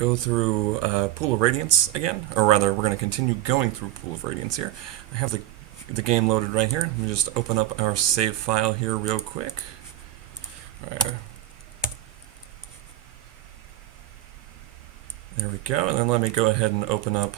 go through Pool of Radiance again, or rather, we're going to continue going through Pool of Radiance here. I have the game loaded right here. Let me just open up our save file here real quick. All right. There we go, and then let me go ahead and open up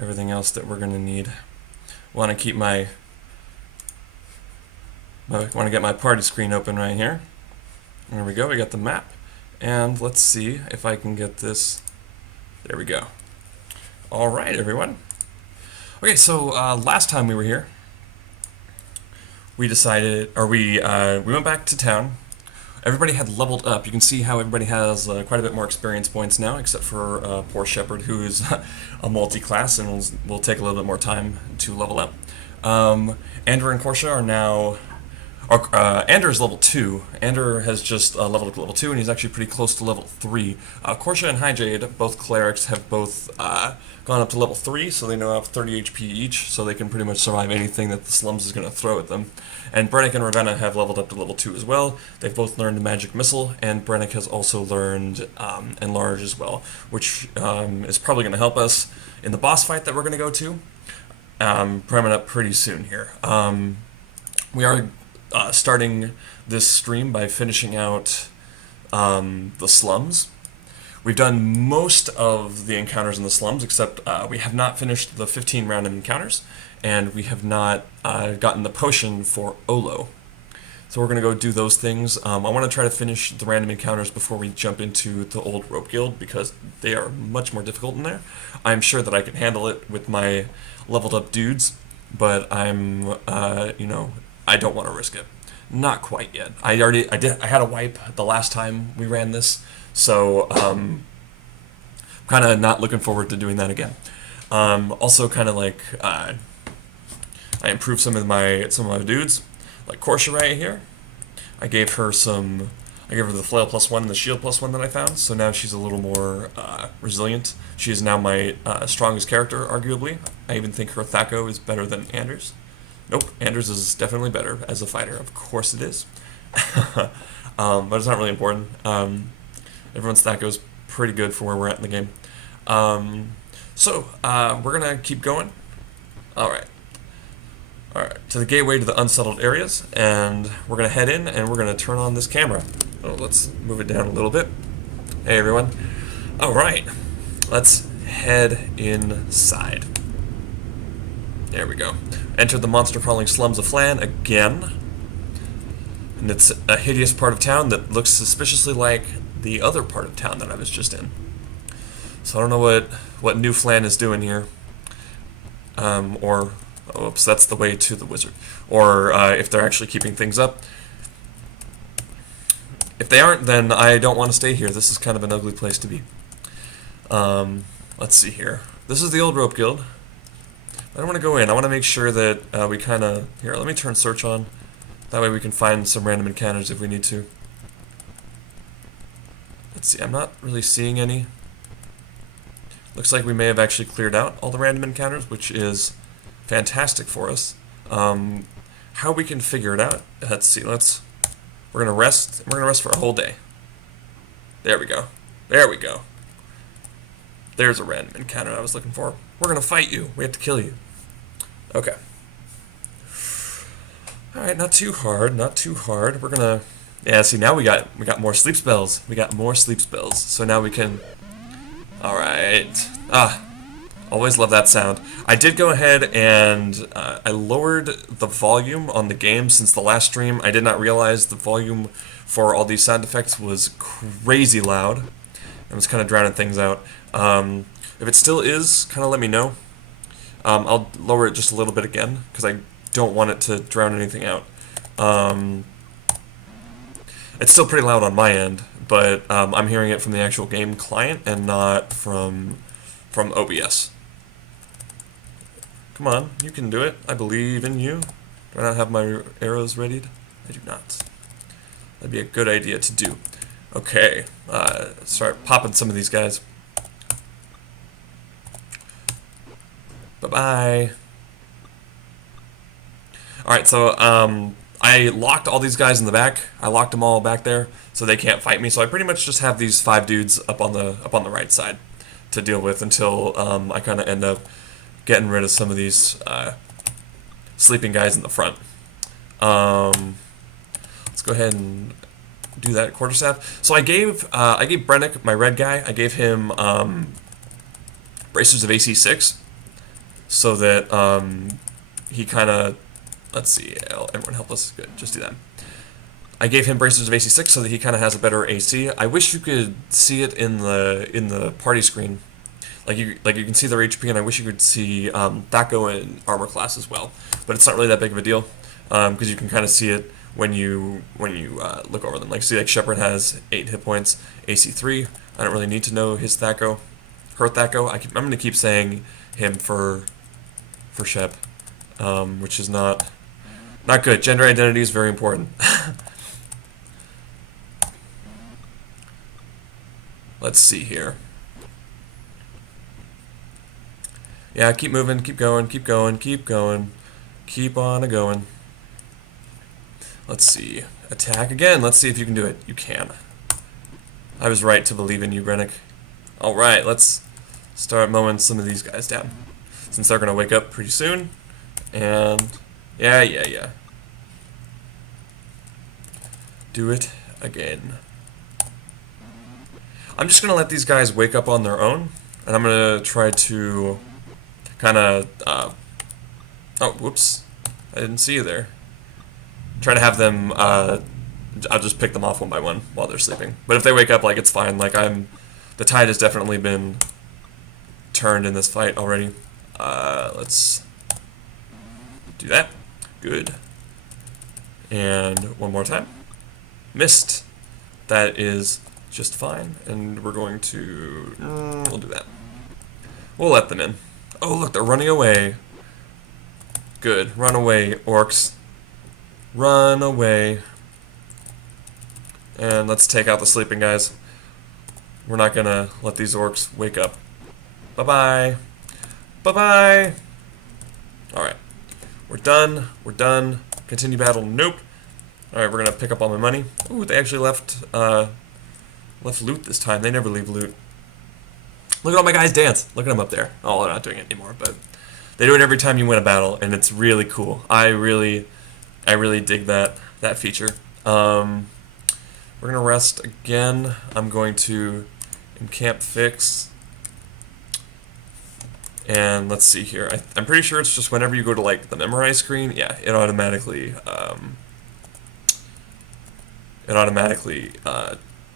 everything else that we're going to need. Want to keep want to get my party screen open right here. There we go, we got the map. And let's see if I can get this. There we go. All right, everyone. Okay, so last time we were here, we decided, or we went back to town. Everybody had leveled up. You can see how everybody has quite a bit more experience points now, except for poor Shepherd, who is a multi-class and will take a little bit more time to level up. Andrew and Korsha are now. Ander is level 2. Ander has just leveled up to level 2, and he's actually pretty close to level 3. Korsha and Highjade, both clerics, have both gone up to level 3, so they now have 30 HP each, so they can pretty much survive anything that the slums is going to throw at them. And Brennick and Ravenna have leveled up to level 2 as well. They've both learned the Magic Missile, and Brennick has also learned Enlarge as well, which is probably going to help us in the boss fight that we're going to go to. Coming up pretty soon here. We are starting this stream by finishing out the slums. We've done most of the encounters in the slums, except we have not finished the 15 random encounters, and we have not gotten the potion for Olo. So we're going to go do those things. I want to try to finish the random encounters before we jump into the old rope guild, because they are much more difficult in there. I'm sure that I can handle it with my leveled up dudes, but I'm, I don't want to risk it. Not quite yet. I had a wipe the last time we ran this, so kind of not looking forward to doing that again. Also, kind of like I improved some of my dudes, like Korsha right here. I gave her the flail +1 and the shield +1 that I found, so now she's a little more resilient. She is now my strongest character, arguably. I even think her Thaco is better than Anders. Nope, Anders is definitely better as a fighter. Of course it is. But it's not really important. Everyone's Thaco is pretty good for where we're at in the game. We're going to keep going. Alright, to the gateway to the unsettled areas, and we're going to head in, and we're going to turn on this camera. Oh, let's move it down a little bit. Hey, everyone. Alright, let's head inside. There we go. Enter the monster-crawling slums of Flan again. And it's a hideous part of town that looks suspiciously like the other part of town that I was just in. So I don't know what New Flan is doing here. Oops, that's the way to the wizard. Or if they're actually keeping things up. If they aren't, then I don't want to stay here. This is kind of an ugly place to be. Let's see here. This is the old rope guild. I don't want to go in. I want to make sure that we kind of... Here, let me turn search on. That way we can find some random encounters if we need to. Let's see. I'm not really seeing any. Looks like we may have actually cleared out all the random encounters, which is fantastic for us. How we can figure it out? Let's see. We're gonna rest. We're gonna rest for a whole day. There we go. There we go. There's a random encounter I was looking for. We're gonna fight you. We have to kill you. Okay. Alright, not too hard, not too hard. We're gonna... Yeah, see, now we got more sleep spells. We got more sleep spells. So now we can... Alright. Always love that sound. I did go ahead and I lowered the volume on the game since the last stream. I did not realize the volume for all these sound effects was crazy loud. It was kind of drowning things out. If it still is, kind of let me know. I'll lower it just a little bit again, because I don't want it to drown anything out. It's still pretty loud on my end, but I'm hearing it from the actual game client and not from OBS. Come on, you can do it. I believe in you. Do I not have my arrows readied? I do not. That'd be a good idea to do. Okay, start popping some of these guys. Bye-bye. Alright, so, I locked all these guys in the back. I locked them all back there, so they can't fight me. So I pretty much just have these 5 dudes up on the right side to deal with until I kind of end up getting rid of some of these sleeping guys in the front. Let's go ahead and do that quarterstaff. So I gave Brennick, my red guy, I gave him bracers of AC 6, so that he kind of, let's see, everyone help us. Good, just do that. I gave him bracers of AC 6 so that he kind of has a better AC. I wish you could see it in the party screen. Like you can see their HP, and I wish you could see Thaco and armor class as well. But it's not really that big of a deal because you can kind of see it when you look over them. Like see, like Shepard has 8 hit points, AC 3. I don't really need to know his Thaco, her Thaco. I'm gonna keep saying him for Shep, which is not good. Gender identity is very important. Let's see here. Yeah, keep moving, keep going, keep going, keep going, keep on a-going. Let's see. Attack again. Let's see if you can do it. You can. I was right to believe in you, Brennick. Alright, let's start mowing some of these guys down, since they're going to wake up pretty soon. And yeah. Do it again. I'm just going to let these guys wake up on their own, and I'm going to try to kind of, oh, whoops, I didn't see you there. Try to have them, I'll just pick them off one by one while they're sleeping. But if they wake up, like, it's fine. Like, the tide has definitely been turned in this fight already. Let's do that. Good. And one more time. Missed. That is just fine. And we're going to, we'll do that. We'll let them in. Oh, look, they're running away. Good. Run away, orcs. Run away. And let's take out the sleeping guys. We're not gonna let these orcs wake up. Bye-bye. Bye-bye. Alright. We're done. We're done. Continue battle. Nope. Alright, we're gonna pick up all my money. Ooh, they actually left loot this time. They never leave loot. Look at all my guys dance. Look at them up there. Oh, they're not doing it anymore, but they do it every time you win a battle, and it's really cool. I really dig that feature. We're gonna rest again. I'm going to encamp fix, and let's see here. I'm pretty sure it's just whenever you go to like the memorize screen, yeah, it automatically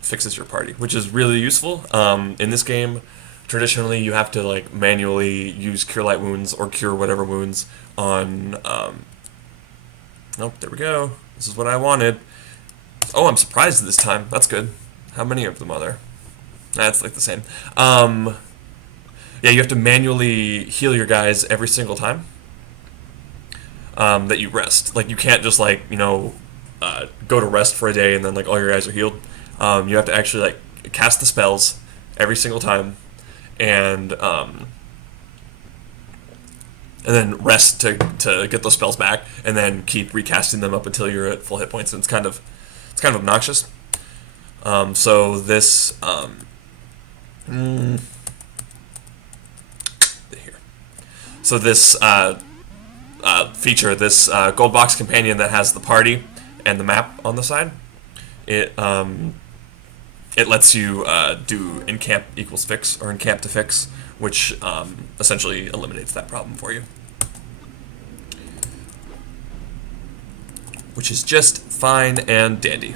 fixes your party, which is really useful. In this game, traditionally you have to like manually use cure light wounds or cure whatever wounds on. Nope, there we go. This is what I wanted. Oh, I'm surprised this time. That's good. How many of them are there? That's like the same. Yeah, you have to manually heal your guys every single time that you rest. Like, you can't just, like, you know, go to rest for a day and then, like, all your guys are healed. You have to actually, like, cast the spells every single time and then rest to get those spells back, and then keep recasting them up until you're at full hit points. And it's kind of obnoxious. So this here. So this feature, this gold box companion that has the party and the map on the side, it lets you do encamp equals fix or encamp to fix, which essentially eliminates that problem for you. Which is just fine and dandy.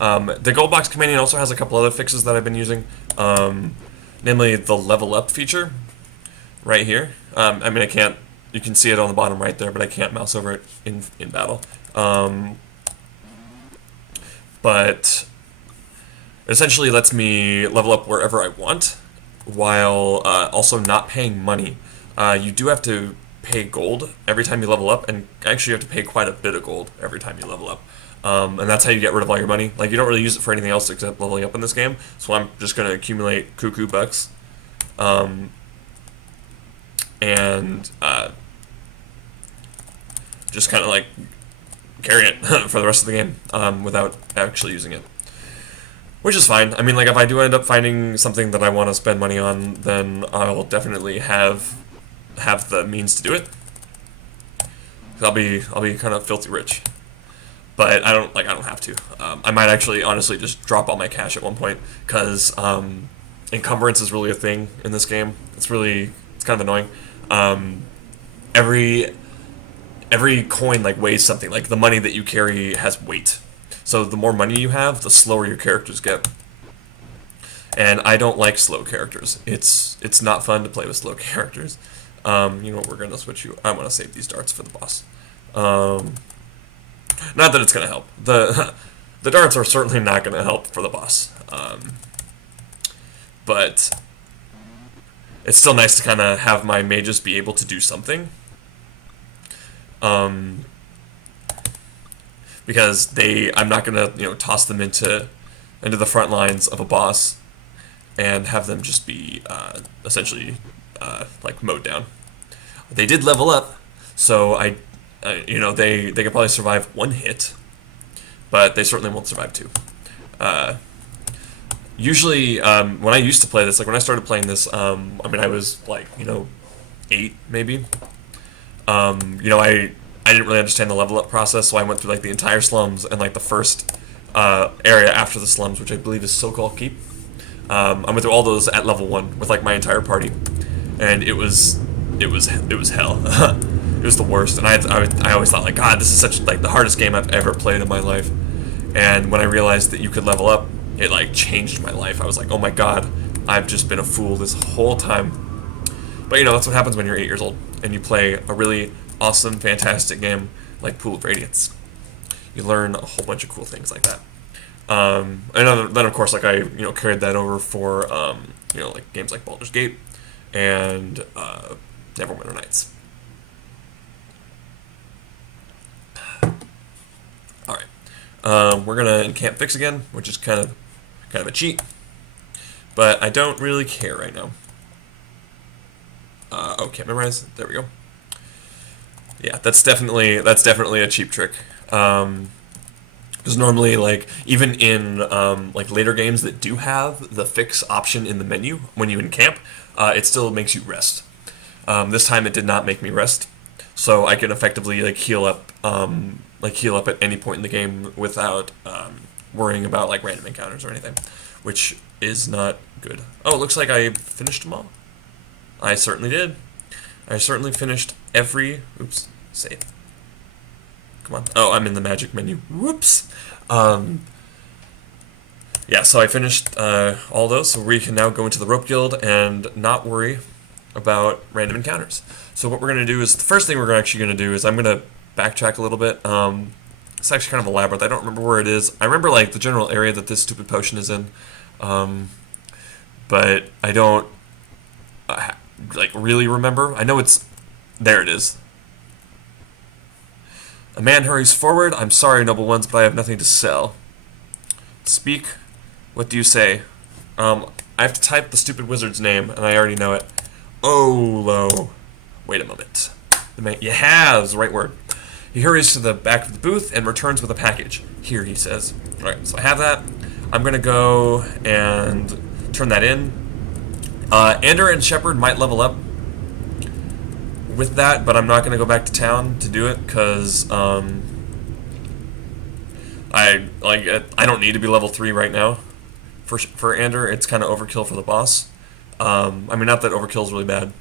The gold box companion also has a couple other fixes that I've been using, namely the level up feature right here. I mean, you can see it on the bottom right there, but I can't mouse over it in battle. But it essentially lets me level up wherever I want, while also not paying money. You do have to pay gold every time you level up, and actually you have to pay quite a bit of gold every time you level up. And that's how you get rid of all your money. Like, you don't really use it for anything else except leveling up in this game, so I'm just going to accumulate cuckoo bucks. And just kind of like carry it for the rest of the game without actually using it. Which is fine. I mean, like, if I do end up finding something that I want to spend money on, then I'll definitely have the means to do it. I'll be kind of filthy rich. But I don't have to. I might actually honestly just drop all my cash at one point, because encumbrance is really a thing in this game. It's kind of annoying. Every coin like weighs something. Like, the money that you carry has weight. So the more money you have, the slower your characters get. And I don't like slow characters. It's not fun to play with slow characters. You know what, we're gonna switch you. I want to save these darts for the boss. Not that it's gonna help. The darts are certainly not gonna help for the boss. But it's still nice to kind of have my mages be able to do something. Because I'm not gonna toss them into the front lines of a boss and have them just be essentially like mowed down. They did level up, so they could probably survive one hit, but they certainly won't survive two. Usually, when I used to play this, like when I started playing this, I mean, I was like 8 maybe. I didn't really understand the level up process, so I went through like the entire slums and like the first area after the slums, which I believe is So-Called Keep. I went through all those at level 1 with like my entire party, and it was hell. It was the worst, and I always thought like, God, this is such like the hardest game I've ever played in my life. And when I realized that you could level up, it like changed my life. I was like, oh my God, I've just been a fool this whole time. But that's what happens when you're 8 years old and you play a really awesome, fantastic game like Pool of Radiance. You learn a whole bunch of cool things like that. And then of course, like I carried that over for like games like Baldur's Gate and Neverwinter Nights. All right, we're gonna encamp fix again, which is kind of a cheat, but I don't really care right now. Oh, can't memorize. There we go. Yeah, that's definitely a cheap trick. Because normally, like, even in like later games that do have the fix option in the menu when you encamp, it still makes you rest. This time it did not make me rest, so I can effectively like heal up at any point in the game without worrying about like random encounters or anything, which is not good. Oh, it looks like I finished them all. I certainly did. I certainly finished every... Oops, save. Come on. Oh, I'm in the magic menu. Whoops. Yeah, so I finished all those, so we can now go into the Rope Guild and not worry about random encounters. So what we're going to do is, the first thing we're actually going to do is I'm going to backtrack a little bit. It's actually kind of a labyrinth. I don't remember where it is. I remember like the general area that this stupid potion is in, but I don't like really remember. I know it's... There it is. A man hurries forward. I'm sorry, noble ones, but I have nothing to sell. Speak. What do you say? I have to type the stupid wizard's name, and I already know it. Olo. Wait a moment. Yeah, that's the right word. He hurries to the back of the booth and returns with a package. Here, he says. Alright, so I have that. I'm going to go and turn that in. Ander and Shepard might level up with that, but I'm not going to go back to town to do it, because I don't need to be level 3 right now. For Ander, it's kind of overkill for the boss. I mean, not that overkill is really bad.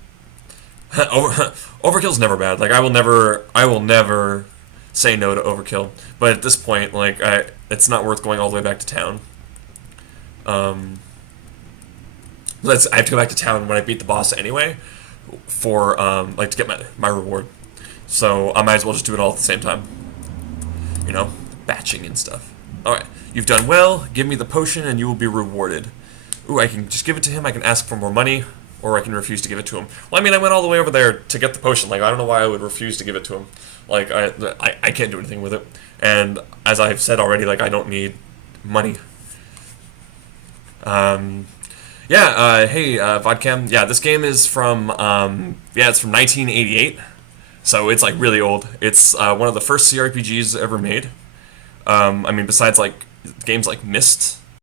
Overkill's never bad. Like, I will never say no to overkill. But at this point, like, it's not worth going all the way back to town. I have to go back to town when I beat the boss anyway, for like to get my reward. So I might as well just do it all at the same time. Batching and stuff. Alright, you've done well. Give me the potion and you will be rewarded. Ooh, I can just give it to him. I can ask for more money, or I can refuse to give it to him. Well, I mean, I went all the way over there to get the potion. Like, I don't know why I would refuse to give it to him. Like, I can't do anything with it. And as I've said already, like, I don't need money. Hey, Vodcam. Yeah, this game is from, it's from 1988. So it's like really old. It's one of the first CRPGs ever made. I mean, besides like games like Myst